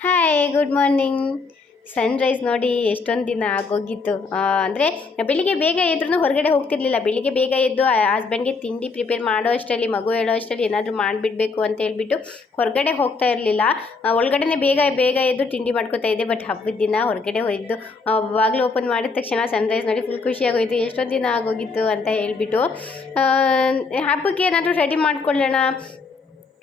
Hi good morning. Sunrise ನೋಡಿ ಎಷ್ಟೊಂದು ದಿನ ಆಗೋಗಿತ್ತು. ಅಂದರೆ ಬೆಳಿಗ್ಗೆ ಬೇಗ ಎದ್ರೂ ಹೊರಗಡೆ ಹೋಗ್ತಿರ್ಲಿಲ್ಲ. ಬೆಳಿಗ್ಗೆ ಬೇಗ ಎದ್ದು ಹಸ್ಬೆಂಡ್ಗೆ ತಿಂಡಿ ಪ್ರಿಪೇರ್ ಮಾಡೋ ಅಷ್ಟರಲ್ಲಿ, ಮಗು ಹೇಳೋ ಅಷ್ಟರಲ್ಲಿ ಏನಾದರೂ ಮಾಡಿಬಿಡ್ಬೇಕು ಅಂತ ಹೇಳ್ಬಿಟ್ಟು ಹೊರಗಡೆ ಹೋಗ್ತಾ ಇರಲಿಲ್ಲ. ಒಳಗಡೆ ಬೇಗ ಬೇಗ ಎದ್ದು ತಿಂಡಿ ಮಾಡ್ಕೊತಾ ಇದ್ದೆ. ಬಟ್ ಹಬ್ಬದ ದಿನ ಹೊರಗಡೆ ಹೋಯ್ತು. ಬಾಗಿಲು ಓಪನ್ ಮಾಡಿದ ತಕ್ಷಣ ಸನ್ರೈಸ್ ನೋಡಿ ಫುಲ್ ಖುಷಿಯಾಗೋಯ್ತು. ಎಷ್ಟೊಂದು ದಿನ ಆಗೋಗಿತ್ತು ಅಂತ ಹೇಳ್ಬಿಟ್ಟು ಹಬ್ಬಕ್ಕೆ ಏನಾದರೂ ರೆಡಿ ಮಾಡ್ಕೊಳ್ಳೋಣ.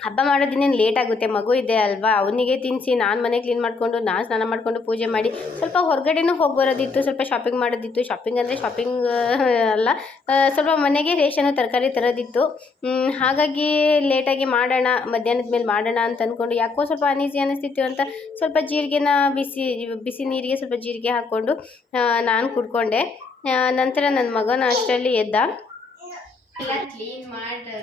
ಹಬ್ಬ ಮಾಡೋದಿನ್ನೇನು ಲೇಟ್ ಆಗುತ್ತೆ, ಮಗು ಇದೆ ಅಲ್ವಾ, ಅವನಿಗೆ ತಿನ್ನಿಸಿ ನಾನು ಮನೆ ಕ್ಲೀನ್ ಮಾಡಿಕೊಂಡು ನಾನು ಸ್ನಾನ ಮಾಡಿಕೊಂಡು ಪೂಜೆ ಮಾಡಿ ಸ್ವಲ್ಪ ಹೊರಗಡೆನೂ ಹೋಗಿ ಬರೋದಿತ್ತು, ಸ್ವಲ್ಪ ಶಾಪಿಂಗ್ ಮಾಡೋದಿತ್ತು. ಶಾಪಿಂಗ್ ಅಂದರೆ ಶಾಪಿಂಗ್ ಅಲ್ಲ, ಸ್ವಲ್ಪ ಮನೆಗೆ ರೇಷನ್ನು ತರಕಾರಿ ತರೋದಿತ್ತು. ಹಾಗಾಗಿ ಲೇಟಾಗಿ ಮಾಡೋಣ, ಮಧ್ಯಾಹ್ನದ ಮೇಲೆ ಮಾಡೋಣ ಅಂತ ಅಂದ್ಕೊಂಡು ಯಾಕೋ ಸ್ವಲ್ಪ ಅನೀಸಿ ಅನ್ನಿಸ್ತಿತ್ತು ಅಂತ ಸ್ವಲ್ಪ ಜೀರಿಗೆನ ಬಿಸಿ ನೀರಿಗೆ ಸ್ವಲ್ಪ ಜೀರಿಗೆ ಹಾಕ್ಕೊಂಡು ನಾನು ಕುಡ್ಕೊಂಡೆ. ನಂತರ ನನ್ನ ಮಗನ ಅಷ್ಟರಲ್ಲಿ ಎದ್ದ. ಎಲ್ಲ ಕ್ಲೀನ್ ಮಾಡಿ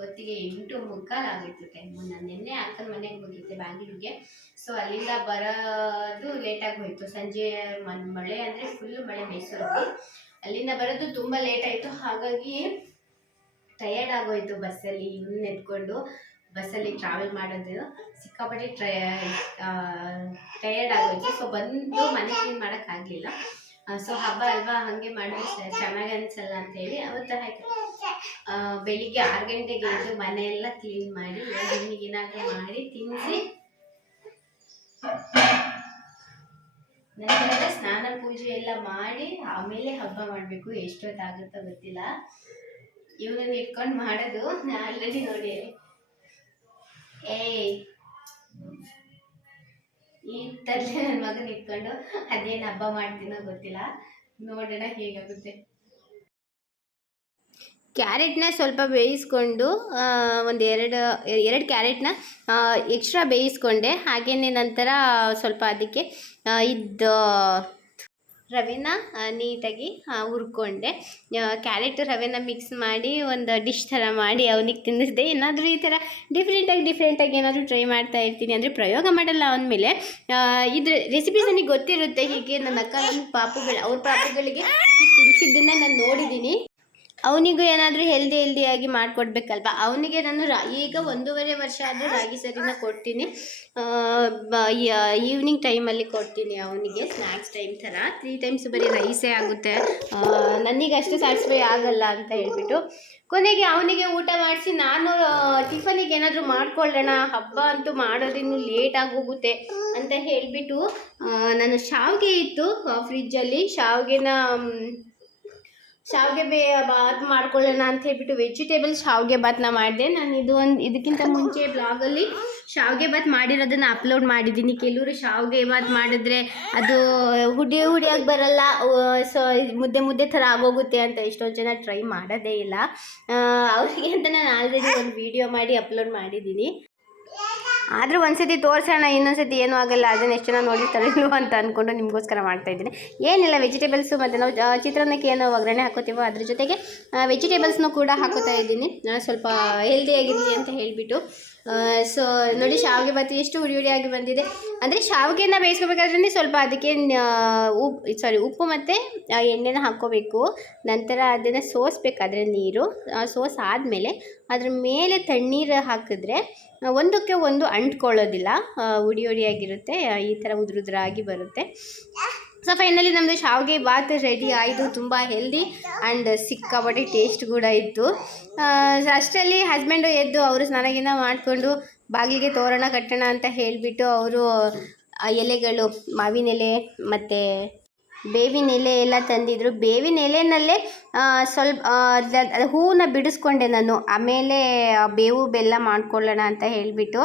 ಹೊತ್ತಿಗೆ 8:45 ಆಗಿತ್ತು ಟೈಮು. ನಾನು ನಿನ್ನೆ ಅಕ್ಕನ ಮನೆಗೆ ಹೋಗಿದ್ದೆ ಬ್ಯಾಂಗ್ಳೂರಿಗೆ. ಸೊ ಅಲ್ಲಿಂದ ಬರೋದು ಲೇಟಾಗಿ ಹೋಯಿತು. ಸಂಜೆ ಮಳೆ ಅಂದರೆ ಫುಲ್ಲು ಮಳೆ ಮೈಸೂರಲ್ಲಿ. ಅಲ್ಲಿಂದ ಬರೋದು ತುಂಬ ಲೇಟ್ ಆಯಿತು. ಹಾಗಾಗಿ ಟಯರ್ಡ್ ಆಗೋಯಿತು ಬಸ್ಸಲ್ಲಿ. ಇವನ್ನ ಎತ್ಕೊಂಡು ಬಸ್ಸಲ್ಲಿ ಟ್ರಾವೆಲ್ ಮಾಡೋದು ಸಿಕ್ಕಾಪಟ್ಟೆ ಟಯರ್ಡ್ ಆಗೋಯಿತು. ಸೊ ಬಂದು ಮನೆ ಕ್ಲೀನ್ ಮಾಡೋಕ್ಕಾಗಲಿಲ್ಲ. ಸೊ ಹಬ್ಬ ಅಲ್ವಾ, ಹಾಗೆ ಮಾಡಿದ್ರೆ ಚೆನ್ನಾಗಿ ಅನಿಸಲ್ಲ ಅಂತೇಳಿ ಅವತ್ತು ಹಾಕಿ ಬೆಳಿಗ್ಗೆ 6 ಗಂಟೆಗೆ ಎದ್ದು ಮನೆಯೆಲ್ಲ ಕ್ಲೀನ್ ಮಾಡಿ ಏನಾದರೂ ಮಾಡಿ ತಿನ್ನಿಸಿ ನಂತರ ಸ್ನಾನ ಪೂಜೆ ಎಲ್ಲ ಮಾಡಿ ಆಮೇಲೆ ಹಬ್ಬ ಮಾಡಬೇಕು. ಎಷ್ಟೊತ್ತಾಗುತ್ತೋ ಗೊತ್ತಿಲ್ಲ. ಇವನನ್ನು ಇಟ್ಕೊಂಡು ಮಾಡೋದು ಆಲ್ರೆಡಿ ನೋಡಿ. ಈ ತರಲೆ ನನ್ನ ಮಗನ ಇಟ್ಕೊಂಡು ಅದೇನು ಹಬ್ಬ ಮಾಡ್ತೀನೋ ಗೊತ್ತಿಲ್ಲ, ನೋಡೋಣ ಹೇಗಾಗುತ್ತೆ. ಕ್ಯಾರೆಟ್ನ ಸ್ವಲ್ಪ ಬೇಯಿಸ್ಕೊಂಡು ಒಂದು ಎರಡು ಕ್ಯಾರೆಟ್ನ ಎಕ್ಸ್ಟ್ರಾ ಬೇಯಿಸ್ಕೊಂಡೆ. ಹಾಗೆಯೇ ನಂತರ ಸ್ವಲ್ಪ ಅದಕ್ಕೆ ರವೆನ ನೀಟಾಗಿ ಹುರ್ಕೊಂಡೆ. ಕ್ಯಾರೆಟ್ ರವೆನ ಮಿಕ್ಸ್ ಮಾಡಿ ಒಂದು ಡಿಶ್ ಥರ ಮಾಡಿ ಅವನಿಗೆ ತಿನ್ನಿಸಿದೆ. ಏನಾದರೂ ಈ ಥರ ಡಿಫ್ರೆಂಟಾಗಿ ಏನಾದರೂ ಟ್ರೈ ಮಾಡ್ತಾ ಇರ್ತೀನಿ. ಅಂದರೆ ಪ್ರಯೋಗ ಮಾಡಲ್ಲ ಅಂದಮೇಲೆ ಇದ್ರ ರೆಸಿಪೀಸ್ ನನಗೆ ಗೊತ್ತಿರುತ್ತೆ. ಹೀಗೆ ನನ್ನ ಅಕ್ಕ ಅವ್ರ ಪಾಪುಗಳಿಗೆ ತಿನ್ನಿಸಿದ್ದನ್ನು ನಾನು ನೋಡಿದ್ದೀನಿ. ಅವನಿಗೂ ಏನಾದರೂ ಹೆಲ್ದಿಯಾಗಿ ಮಾಡಿಕೊಡ್ಬೇಕಲ್ವ. ಅವನಿಗೆ ನಾನು ಈಗ 1.5 ವರ್ಷ ಆದರೂ ರಾಗಿ ಸರಿನ ಕೊಡ್ತೀನಿ. ಈವ್ನಿಂಗ್ ಟೈಮಲ್ಲಿ ಕೊಡ್ತೀನಿ ಅವನಿಗೆ, ಸ್ನ್ಯಾಕ್ಸ್ ಟೈಮ್ ಥರ. 3 ಟೈಮ್ಸ್ ಬರೀ ರೈಸೇ ಆಗುತ್ತೆ, ನನಗೆ ಅಷ್ಟು ಸ್ಯಾಟಿಸ್ಫೈ ಆಗಲ್ಲ ಅಂತ ಹೇಳ್ಬಿಟ್ಟು ಕೊನೆಗೆ ಅವನಿಗೆ ಊಟ ಮಾಡಿಸಿ ನಾನು ಟಿಫನಿಗೆ ಏನಾದರೂ ಮಾಡ್ಕೊಳ್ಳೋಣ, ಹಬ್ಬ ಅಂತೂ ಮಾಡೋದಿನ್ನು ಲೇಟಾಗಿ ಹೋಗುತ್ತೆ ಅಂತ ಹೇಳಿಬಿಟ್ಟು ನಾನು ಶಾವಿಗೆ ಇತ್ತು ಫ್ರಿಜ್ಜಲ್ಲಿ, ಶಾವಿಗೆ ಬಾತ್ ಮಾಡ್ಕೊಳ್ಳೋಣ ಅಂತ ಹೇಳ್ಬಿಟ್ಟು ವೆಜಿಟೇಬಲ್ ಶಾವಿಗೆ ಬಾತ್ನ ಮಾಡಿದೆ. ನಾನು ಇದಕ್ಕಿಂತ ಮುಂಚೆ ಬ್ಲಾಗಲ್ಲಿ ಶಾವಿಗೆ ಬಾತ್ ಮಾಡಿರೋದನ್ನು ಅಪ್ಲೋಡ್ ಮಾಡಿದ್ದೀನಿ. ಕೆಲವರು ಶಾವಿಗೆ ಬಾತ್ ಮಾಡಿದ್ರೆ ಅದು ಹುಡಿಯಾಗಿ ಬರಲ್ಲ, ಸೊ ಮುದ್ದೆ ಥರ ಆಗೋಗುತ್ತೆ ಅಂತ ಎಷ್ಟೊಂದು ಜನ ಟ್ರೈ ಮಾಡೋದೇ ಇಲ್ಲ. ಅವರಿಗೆ ಅಂತ ನಾನು ಆಲ್ರೆಡಿ ಒಂದು ವಿಡಿಯೋ ಮಾಡಿ ಅಪ್ಲೋಡ್ ಮಾಡಿದ್ದೀನಿ. ಆದರೂ ಒಂದ್ಸತಿ ತೋರಿಸೋಣ, ಇನ್ನೊಂದ್ಸತಿ ಏನೂ ಆಗಲ್ಲ, ಅದನ್ನು ಎಷ್ಟು ಜನ ನೋಡಿರ್ತಾರೆ ಇಲ್ವೋ ಅಂತ ಅಂದ್ಕೊಂಡು ನಿಮಗೋಸ್ಕರ ಮಾಡ್ತಾಯಿದ್ದೀನಿ. ಏನಿಲ್ಲ, ವೆಜಿಟೇಬಲ್ಸು ಮತ್ತು ನಾವು ಚಿತ್ರಾನ್ನಕ್ಕೆ ಏನೋ ಒಗ್ಗರಣೆ ಹಾಕೋತೀವೋ ಅದ್ರ ಜೊತೆಗೆ ವೆಜಿಟೇಬಲ್ಸ್ನೂ ಕೂಡ ಹಾಕೋತಾ ಇದ್ದೀನಿ, ಸ್ವಲ್ಪ ಹೆಲ್ದಿಯಾಗಿರಲಿ ಅಂತ ಹೇಳಿಬಿಟ್ಟು. ಸೊ ನೋಡಿ ಶಾವಿಗೆ ಬಾತು ಎಷ್ಟು ಹುಡಿಯಾಗಿ ಬಂದಿದೆ. ಅಂದರೆ ಶಾವಿಗೆನ ಬೇಯಿಸ್ಕೋಬೇಕಾದ್ರೆ ಸ್ವಲ್ಪ ಅದಕ್ಕೆ ಉಪ್ಪು ಮತ್ತು ಎಣ್ಣೆನ ಹಾಕ್ಕೋಬೇಕು. ನಂತರ ಅದನ್ನು ಸೋಸಬೇಕಾದ್ರೆ ನೀರು ಸೋಸ್ ಆದಮೇಲೆ ಅದ್ರ ಮೇಲೆ ತಣ್ಣೀರು ಹಾಕಿದ್ರೆ ಒಂದಕ್ಕೆ ಒಂದು ಅಂಟ್ಕೊಳ್ಳೋದಿಲ್ಲ, ಹುಡಿಯಾಗಿರುತ್ತೆ, ಈ ಥರ ಉದುರಾಗಿ ಬರುತ್ತೆ. ಸೊ ಫೈನಲಿ ನಮ್ಮದು ಶಾವಿಗೆ ಬಾತ್ ರೆಡಿ ಆಯಿತು. ತುಂಬ ಹೆಲ್ದಿ ಆ್ಯಂಡ್ ಸಿಕ್ಕಾಪಟ್ಟೆ ಟೇಸ್ಟ್ ಕೂಡ ಇತ್ತು. ಅಷ್ಟರಲ್ಲಿ ಹಸ್ಬೆಂಡು ಎದ್ದು ಅವರು ಸ್ನಾನ ಮಾಡಿಕೊಂಡು ಬಾಗಿಲಿಗೆ ತೋರಣ ಕಟ್ಟೋಣ ಅಂತ ಹೇಳಿಬಿಟ್ಟು ಅವರು ಎಲೆಗಳು, ಮಾವಿನ ಎಲೆ ಮತ್ತು ಬೇವಿನ ಎಲೆ ಎಲ್ಲ ತಂದಿದ್ರು. ಬೇವಿನ ಎಲೆನಲ್ಲೇ ಸ್ವಲ್ಪ ಹೂವನ್ನ ಬಿಡಿಸ್ಕೊಂಡೆ ನಾನು. ಆಮೇಲೆ ಬೇವು ಬೆಲ್ಲ ಮಾಡ್ಕೊಳ್ಳೋಣ ಅಂತ ಹೇಳಿಬಿಟ್ಟು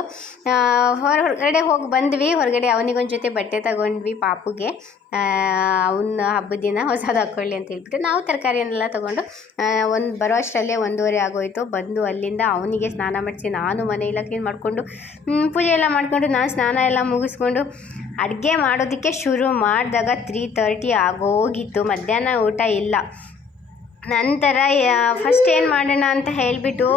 ಹೊರಗಡೆ ಹೋಗಿ ಬಂದ್ವಿ. ಹೊರಗಡೆ ಅವನಿಗೊಂದು ಜೊತೆ ಬಟ್ಟೆ ತಗೊಂಡ್ವಿ ಪಾಪುಗೆ, ಅವನ ಹಬ್ಬದ ದಿನ ಹೊಸದು ಹಾಕ್ಕೊಳ್ಳಿ ಅಂತ ಹೇಳ್ಬಿಟ್ಟು. ನಾವು ತರಕಾರಿಯನ್ನೆಲ್ಲ ತೊಗೊಂಡು ಬರೋ ಅಷ್ಟರಲ್ಲೇ 1:30 ಆಗೋಯಿತು. ಬಂದು ಅಲ್ಲಿಂದ ಅವನಿಗೆ ಸ್ನಾನ ಮಾಡಿಸಿ ನಾನು ಮನೆಯೆಲ್ಲ ಕ್ಲೀನ್ ಮಾಡಿಕೊಂಡು ಪೂಜೆ ಎಲ್ಲ ಮಾಡಿಕೊಂಡು ನಾನು ಸ್ನಾನ ಎಲ್ಲ ಮುಗಿಸ್ಕೊಂಡು ಅಡುಗೆ ಮಾಡೋದಕ್ಕೆ ಶುರು ಮಾಡಿದಾಗ 3:30 ಆಗೋಗಿತ್ತು. ಮಧ್ಯಾಹ್ನ ಊಟ ಇಲ್ಲ. ನಂತರ ಫಸ್ಟ್ ಏನು ಮಾಡೋಣ ಅಂತ ಹೇಳಿಬಿಟ್ಟು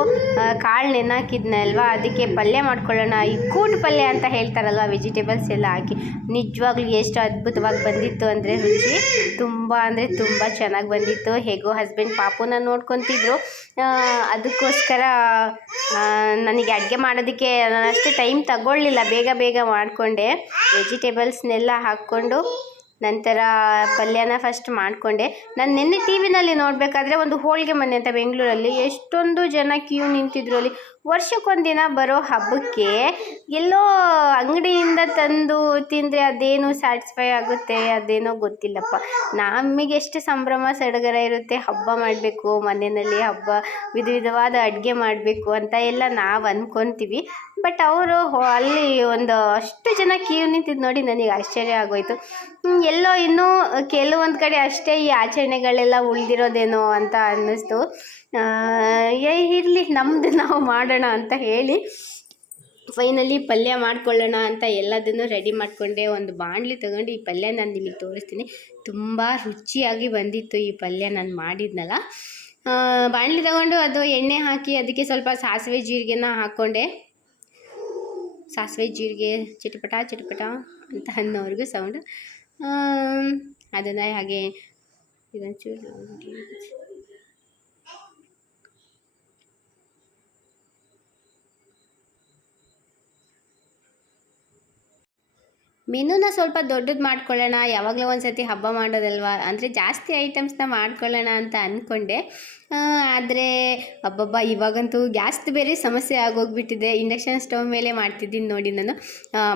ಕಾಳು ನೆನಾಕಿದ್ನಲ್ವ, ಅದಕ್ಕೆ ಪಲ್ಯ ಮಾಡ್ಕೊಳ್ಳೋಣ. ಈ ಕೂಟು ಪಲ್ಯ ಅಂತ ಹೇಳ್ತಾರಲ್ವ, ವೆಜಿಟೇಬಲ್ಸ್ ಎಲ್ಲ ಹಾಕಿ ನಿಜವಾಗ್ಲೂ ಎಷ್ಟು ಅದ್ಭುತವಾಗಿ ಬಂದಿತ್ತು ಅಂದರೆ ರುಚಿ ತುಂಬ ಅಂದರೆ ತುಂಬ ಚೆನ್ನಾಗಿ ಬಂದಿತ್ತು. ಹೇಗೋ ಹಸ್ಬೆಂಡ್ ಪಾಪುನ ನೋಡ್ಕೊತಿದ್ರು, ಅದಕ್ಕೋಸ್ಕರ ನನಗೆ ಅಡುಗೆ ಮಾಡೋದಕ್ಕೆ ಅಷ್ಟು ಟೈಮ್ ತಗೊಳ್ಳಿಲ್ಲ, ಬೇಗ ಬೇಗ ಮಾಡಿಕೊಂಡೆ. ವೆಜಿಟೇಬಲ್ಸ್ನೆಲ್ಲ ಹಾಕ್ಕೊಂಡು ನಂತರ ಪಲ್ಯನ ಫಸ್ಟ್ ಮಾಡಿಕೊಂಡೆ. ನಾನು ನಿನ್ನೆ ಟಿ ವಿನಲ್ಲಿ ನೋಡಬೇಕಾದ್ರೆ ಒಂದು ಹೋಳಿಗೆ ಮನೆ ಅಂತ ಬೆಂಗಳೂರಲ್ಲಿ ಎಷ್ಟೊಂದು ಜನ ಕ್ಯೂ ನಿಂತಿದ್ರು. ಅಲ್ಲಿ ವರ್ಷಕ್ಕೊಂದಿನ ಬರೋ ಹಬ್ಬಕ್ಕೆ ಎಲ್ಲೋ ಅಂಗಡಿಯಿಂದ ತಂದು ತಿಂದರೆ ಅದೇನು ಸ್ಯಾಟಿಸ್ಫೈ ಆಗುತ್ತೆ, ಅದೇನೋ ಗೊತ್ತಿಲ್ಲಪ್ಪ. ನಮಗೆ ಎಷ್ಟು ಸಂಭ್ರಮ ಸಡಗರ ಇರುತ್ತೆ, ಹಬ್ಬ ಮಾಡಬೇಕು ಮನೆಯಲ್ಲಿ, ಹಬ್ಬ ವಿಧವಾದ ಅಡುಗೆ ಮಾಡಬೇಕು ಅಂತ ಎಲ್ಲ ನಾವು ಅಂದ್ಕೊತೀವಿ. ಬಟ್ ಅವರು ಅಲ್ಲಿ ಒಂದು ಅಷ್ಟು ಜನ ಕ್ಯೂ ನಿಂತಿದ್ದು ನೋಡಿ ನನಗೆ ಆಶ್ಚರ್ಯ ಆಗೋಯ್ತು. ಎಲ್ಲೋ ಇನ್ನೂ ಕೆಲವೊಂದು ಕಡೆ ಅಷ್ಟೇ ಈ ಆಚರಣೆಗಳೆಲ್ಲ ಉಳಿದಿರೋದೇನೋ ಅಂತ ಅನ್ನಿಸ್ತು. ಇರಲಿ, ನಮ್ಮದು ನಾವು ಮಾಡೋಣ ಅಂತ ಹೇಳಿ ಫೈನಲಿ ಪಲ್ಯ ಮಾಡ್ಕೊಳ್ಳೋಣ ಅಂತ ಎಲ್ಲದನ್ನು ರೆಡಿ ಮಾಡಿಕೊಂಡೆ. ಒಂದು ಬಾಣಲಿ ತೊಗೊಂಡು ಈ ಪಲ್ಯ ನಾನು ನಿಮಗೆ ತೋರಿಸ್ತೀನಿ. ತುಂಬ ರುಚಿಯಾಗಿ ಬಂದಿತ್ತು ಈ ಪಲ್ಯ ನಾನು ಮಾಡಿದ್ನಲ್ಲ. ಬಾಣಲಿ ತೊಗೊಂಡು ಅದು ಎಣ್ಣೆ ಹಾಕಿ ಅದಕ್ಕೆ ಸ್ವಲ್ಪ ಸಾಸಿವೆ ಜೀರಿಗೆನ ಹಾಕ್ಕೊಂಡೆ. ಸಾಸಿವೆ ಜೀರಿಗೆ ಚಿಟಪಟ ಚಿಟಪಟ ಅಂತ ಅನ್ನೋವರೆಗೂ ಸೌಂಡು. ಅದನ್ನು ಹಾಗೆ ಇದೊಂಚೂರು ಮೆನುನ ಸ್ವಲ್ಪ ದೊಡ್ಡದು ಮಾಡ್ಕೊಳ್ಳೋಣ, ಯಾವಾಗಲೂ ಒಂದು ಸತಿ ಹಬ್ಬ ಮಾಡೋದಲ್ವ, ಅಂದರೆ ಜಾಸ್ತಿ ಐಟಮ್ಸ್ನ ಮಾಡ್ಕೊಳ್ಳೋಣ ಅಂತ ಅಂದ್ಕೊಂಡೆ. ಆದರೆ ಅಬ್ಬಬ್ಬ ಇವಾಗಂತೂ ಗ್ಯಾಸ್ದು ಬೇರೆ ಸಮಸ್ಯೆ ಆಗೋಗ್ಬಿಟ್ಟಿದೆ. ಇಂಡಕ್ಷನ್ ಸ್ಟವ್ ಮೇಲೆ ಮಾಡ್ತಿದ್ದೀನಿ ನೋಡಿ ನಾನು.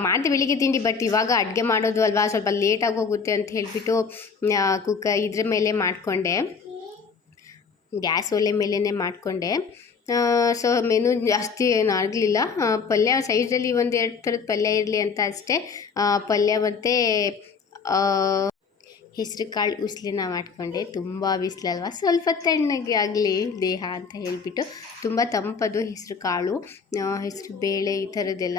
ಮಾಡಿದೆ ಬೆಳಿಗ್ಗೆ ತಿಂಡಿ, ಬಟ್ ಇವಾಗ ಅಡುಗೆ ಮಾಡೋದು ಅಲ್ವಾ, ಸ್ವಲ್ಪ ಲೇಟಾಗಿ ಹೋಗುತ್ತೆ ಅಂತ ಹೇಳಿಬಿಟ್ಟು ಇದ್ರ ಮೇಲೆ ಮಾಡಿಕೊಂಡೆ, ಗ್ಯಾಸ್ ಒಲೆ ಮೇಲೇ ಮಾಡಿಕೊಂಡೆ. ಸೊ ಮೆನು ಜಾಸ್ತಿ ಏನು ಆಗಲಿಲ್ಲ. ಪಲ್ಯ ಸೈಡಲ್ಲಿ ಒಂದು 2 ಥರದ ಪಲ್ಯ ಇರಲಿ ಅಂತ ಅಷ್ಟೇ. ಪಲ್ಯ ಮತ್ತು ಹೆಸ್ರು ಕಾಳು ಉಸ್ಲಿನ ಮಾಡಿಕೊಂಡೆ. ತುಂಬ ಬಿಸಿಲಲ್ವ, ಸ್ವಲ್ಪ ತಣ್ಣಗೆ ಆಗಲಿ ದೇಹ ಅಂತ ಹೇಳಿಬಿಟ್ಟು. ತುಂಬ ತಂಪದು ಹೆಸ್ರು ಕಾಳು, ಹೆಸ್ರು ಬೇಳೆ ಈ ಥರದ್ದೆಲ್ಲ.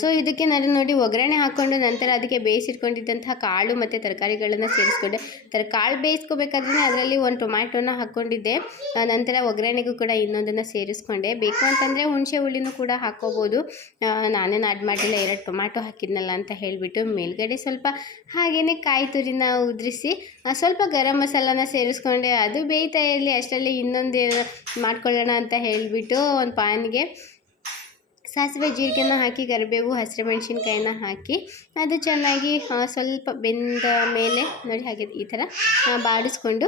ಸೊ ಇದಕ್ಕೆ ನಾನು ನೋಡಿ ಒಗ್ಗರಣೆ ಹಾಕ್ಕೊಂಡು ನಂತರ ಅದಕ್ಕೆ ಬೇಯಿಸಿಟ್ಕೊಂಡಿದ್ದಂತಹ ಕಾಳು ಮತ್ತು ತರಕಾರಿಗಳನ್ನು ಸೇರಿಸ್ಕೊಂಡೆ. ಕಾಳು ಬೇಯಿಸ್ಕೋಬೇಕಾದ್ರೆ ಅದರಲ್ಲಿ ಒಂದು ಟೊಮ್ಯಾಟೋನ ಹಾಕ್ಕೊಂಡಿದ್ದೆ. ನಂತರ ಒಗ್ಗರಣೆಗೂ ಕೂಡ ಇನ್ನೊಂದನ್ನು ಸೇರಿಸ್ಕೊಂಡೆ. ಬೇಕು ಅಂತಂದರೆ ಹುಣಸೆ ಹುಳಿನೂ ಕೂಡ ಹಾಕ್ಕೋಬೋದು. ನಾನೇನು ಆಡ್ ಮಾಡಿಲ್ಲ, 2 ಟೊಮ್ಯಾಟೊ ಹಾಕಿದ್ನಲ್ಲ ಅಂತ ಹೇಳಿಬಿಟ್ಟು. ಮೇಲ್ಗಡೆ ಸ್ವಲ್ಪ ಹಾಗೆಯೇ ಕಾಯಿ ತುರಿನ ಉದುರಿಸಿ ಸ್ವಲ್ಪ ಗರಂ ಮಸಾಲಾನ ಸೇರಿಸ್ಕೊಂಡೆ. ಅದು ಬೇಯ್ತಾ ಇರಲಿ ಅಷ್ಟರಲ್ಲಿ ಇನ್ನೊಂದು ಮಾಡ್ಕೊಳ್ಳೋಣ ಅಂತ ಹೇಳಿಬಿಟ್ಟು ಒಂದು ಪ್ಯಾನ್ಗೆ ಸಾಸಿವೆ ಜೀರಿಗೆನ ಹಾಕಿ ಕರಿಬೇವು ಹಸಿಮೆಣ್ಸಿನ್ಕಾಯಿನ ಹಾಕಿ ಅದು ಚೆನ್ನಾಗಿ ಸ್ವಲ್ಪ ಬೆಂದ ಮೇಲೆ ನೋಡಿ ಹಾಗೆ ಈ ಥರ ಬಾಡಿಸ್ಕೊಂಡು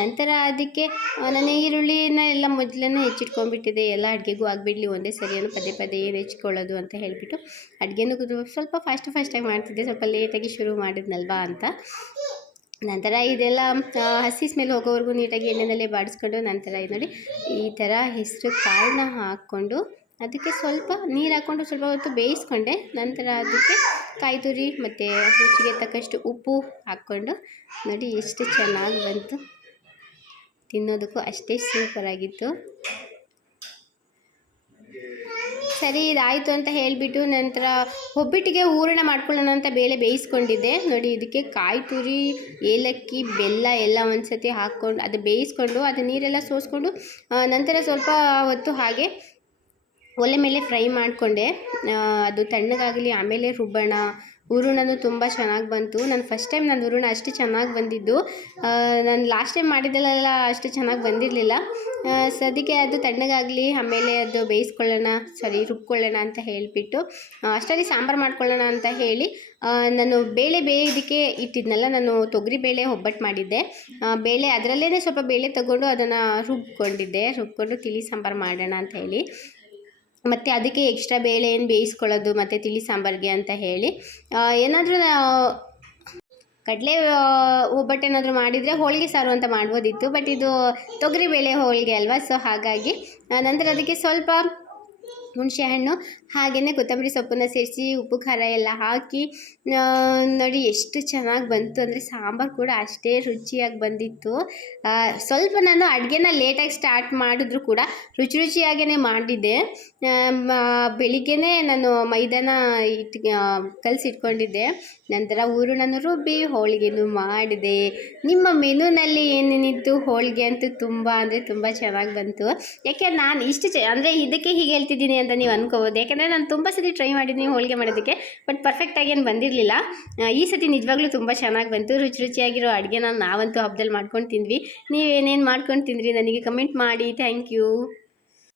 ನಂತರ ಅದಕ್ಕೆ ನಾನು ಈರುಳ್ಳಿನ ಎಲ್ಲ ಮೊದಲೇ ಹೆಚ್ಚಿಟ್ಕೊಂಡ್ಬಿಟ್ಟಿದ್ದೆ. ಎಲ್ಲ ಅಡುಗೆಗೂ ಆಗಿಬಿಡಲಿ ಒಂದೇ ಸರಿಯನ್ನು ಪದೇ ಪದೇ ಏನು ಹೆಚ್ಕೊಳ್ಳೋದು ಅಂತ ಹೇಳಿಬಿಟ್ಟು ಅಡುಗೆನೂ ಸ್ವಲ್ಪ ಫಾಸ್ಟಾಗಿ ಮಾಡ್ತಿದ್ದೆ, ಸ್ವಲ್ಪ ಲೇಟಾಗಿ ಶುರು ಮಾಡಿದ್ನಲ್ವಾ ಅಂತ. ನಂತರ ಇದೆಲ್ಲ ಹಸಿ ಸ್ಮೆಲ್ ಹೋಗೋವರೆಗೂ ನೀಟಾಗಿ ಎಣ್ಣೆನಲ್ಲೇ ಬಾಡಿಸ್ಕೊಂಡು ನಂತರ ನೋಡಿ ಈ ಥರ ಹೆಸರು ಕಾಳನ್ನ ಹಾಕ್ಕೊಂಡು ಅದಕ್ಕೆ ಸ್ವಲ್ಪ ನೀರು ಹಾಕ್ಕೊಂಡು ಸ್ವಲ್ಪ ಹೊತ್ತು ಬೇಯಿಸ್ಕೊಂಡೆ. ನಂತರ ಅದಕ್ಕೆ ಕಾಯಿ ತುರಿ ಮತ್ತು ರುಚಿಗೆ ತಕ್ಕಷ್ಟು ಉಪ್ಪು ಹಾಕ್ಕೊಂಡು ನೋಡಿ ಎಷ್ಟು ಚೆನ್ನಾಗಿ ಬಂತು, ತಿನ್ನೋದಕ್ಕೂ ಅಷ್ಟೇ ಸೂಪರಾಗಿತ್ತು. ಸರಿ ಇದಾಯಿತು ಅಂತ ಹೇಳಿಬಿಟ್ಟು ನಂತರ ಒಬ್ಬಟ್ಟಿಗೆ ಹೂರಣ ಮಾಡ್ಕೊಳ್ಳೋಣ ಅಂತ ಬೇಳೆ ಬೇಯಿಸ್ಕೊಂಡಿದ್ದೆ. ನೋಡಿ ಇದಕ್ಕೆ ಕಾಯಿ ತುರಿ ಏಲಕ್ಕಿ ಬೆಲ್ಲ ಎಲ್ಲ ಒಂದು ಸತಿ ಹಾಕ್ಕೊಂಡು ಅದು ಬೇಯಿಸ್ಕೊಂಡು ಅದು ನೀರೆಲ್ಲ ಸೋಸ್ಕೊಂಡು ನಂತರ ಸ್ವಲ್ಪ ಹೊತ್ತು ಹಾಗೆ ಒಲೆ ಮೇಲೆ ಫ್ರೈ ಮಾಡಿಕೊಂಡೆ. ಅದು ತಣ್ಣಗಾಗಲಿ ಆಮೇಲೆ ರುಬ್ಬಣ. ಹೂರಣನೂ ತುಂಬ ಚೆನ್ನಾಗಿ ಬಂತು. ನಾನು ಫಸ್ಟ್ ಟೈಮ್ ನಾನು ಹೂರಣ ಅಷ್ಟು ಚೆನ್ನಾಗಿ ಬಂದಿದ್ದು. ನಾನು ಲಾಸ್ಟ್ ಟೈಮ್ ಮಾಡಿದ್ದೆಲ್ಲ ಅಷ್ಟು ಚೆನ್ನಾಗಿ ಬಂದಿರಲಿಲ್ಲ. ಅದಕ್ಕೆ ಅದು ತಣ್ಣಗಾಗಲಿ ಆಮೇಲೆ ಅದು ರುಬ್ಕೊಳ್ಳೋಣ ಅಂತ ಹೇಳಿಬಿಟ್ಟು ಅಷ್ಟರಲ್ಲಿ ಸಾಂಬಾರು ಮಾಡ್ಕೊಳ್ಳೋಣ ಅಂತ ಹೇಳಿ ನಾನು ಬೇಳೆ ಬೇಯೋದಕ್ಕೆ ಇಟ್ಟಿದ್ನಲ್ಲ, ನಾನು ತೊಗರಿ ಬೇಳೆ ಒಬ್ಬಟ್ಟು ಮಾಡಿದ್ದೆ. ಬೇಳೆ ಅದರಲ್ಲೇ ಸ್ವಲ್ಪ ಬೇಳೆ ತಗೊಂಡು ಅದನ್ನು ರುಬ್ಕೊಂಡು ತಿಳಿ ಸಾಂಬಾರು ಮಾಡೋಣ ಅಂತ ಹೇಳಿ, ಮತ್ತು ಅದಕ್ಕೆ ಎಕ್ಸ್ಟ್ರಾ ಬೇಳೆ ಏನು ಬೇಯಿಸ್ಕೊಳ್ಳೋದು ಮತ್ತು ತಿಳಿ ಸಾಂಬಾರಿಗೆ ಅಂತ ಹೇಳಿ ಏನಾದರೂ ಕಡಲೆ ಒಬ್ಬಟ್ಟು ಏನಾದರೂ ಮಾಡಿದರೆ ಹೋಳಿಗೆ ಸಾರು ಅಂತ ಮಾಡ್ಬೋದಿತ್ತು. ಬಟ್ ಇದು ತೊಗರಿಬೇಳೆ ಹೋಳಿಗೆ ಅಲ್ವಾ, ಸೊ ಹಾಗಾಗಿ ನಂತರ ಅದಕ್ಕೆ ಸ್ವಲ್ಪ ಹುಣಸೆಹಣ್ಣು ಹಾಗೆಯೇ ಕೊತ್ತಂಬರಿ ಸೊಪ್ಪನ್ನು ಸೇರಿಸಿ ಉಪ್ಪು ಖಾರ ಎಲ್ಲ ಹಾಕಿ ನೋಡಿ ಎಷ್ಟು ಚೆನ್ನಾಗಿ ಬಂತು ಅಂದರೆ ಸಾಂಬಾರು ಕೂಡ ಅಷ್ಟೇ ರುಚಿಯಾಗಿ ಬಂದಿತ್ತು. ಸ್ವಲ್ಪ ನಾನು ಅಡುಗೆನ ಲೇಟಾಗಿ ಸ್ಟಾರ್ಟ್ ಮಾಡಿದ್ರು ಕೂಡ ರುಚಿಯಾಗೇ ಮಾಡಿದ್ದೆ. ಬೆಳಿಗ್ಗೆನೇ ನಾನು ಮೈದಾನ ಕಲಸಿಟ್ಕೊಂಡಿದ್ದೆ. ನಂತರ ಹೂರಣನ ರುಬ್ಬಿ ಹೋಳಿಗೆನೂ ಮಾಡಿದೆ. ನಿಮ್ಮ ಮೆನುನಲ್ಲಿ ಏನೇನಿತ್ತು? ಹೋಳಿಗೆ ಅಂತೂ ತುಂಬ ಅಂದರೆ ತುಂಬ ಚೆನ್ನಾಗಿ ಬಂತು. ಯಾಕೆ ನಾನು ಇಷ್ಟು ಅಂದರೆ ಇದಕ್ಕೆ ಹೀಗೆ ಹೇಳ್ತಿದ್ದೀನಿ ಅಂತ ನೀವು ಅನ್ಕೋಬೋದು. ಯಾಕೆಂದರೆ ನಾನು ತುಂಬ ಸತಿ ಟ್ರೈ ಮಾಡಿದ್ದೀನಿ ಹೋಳಿಗೆ ಮಾಡೋದಕ್ಕೆ, ಬಟ್ ಪರ್ಫೆಕ್ಟಾಗಿ ಏನು ಬಂದಿರಲಿಲ್ಲ. ಈ ಸತಿ ನಿಜವಾಗ್ಲೂ ತುಂಬ ಚೆನ್ನಾಗಿ ಬಂತು. ರುಚಿಯಾಗಿರೋ ಅಡುಗೆನ ನಾವಂತೂ ಹಬ್ಬದಲ್ಲಿ ಮಾಡ್ಕೊಂಡು ತಿಂದ್ವಿ. ನೀವೇನೇನು ಮಾಡ್ಕೊಂಡು ತಿಂದ್ರಿ ನನಗೆ ಕಮೆಂಟ್ ಮಾಡಿ. Thank you.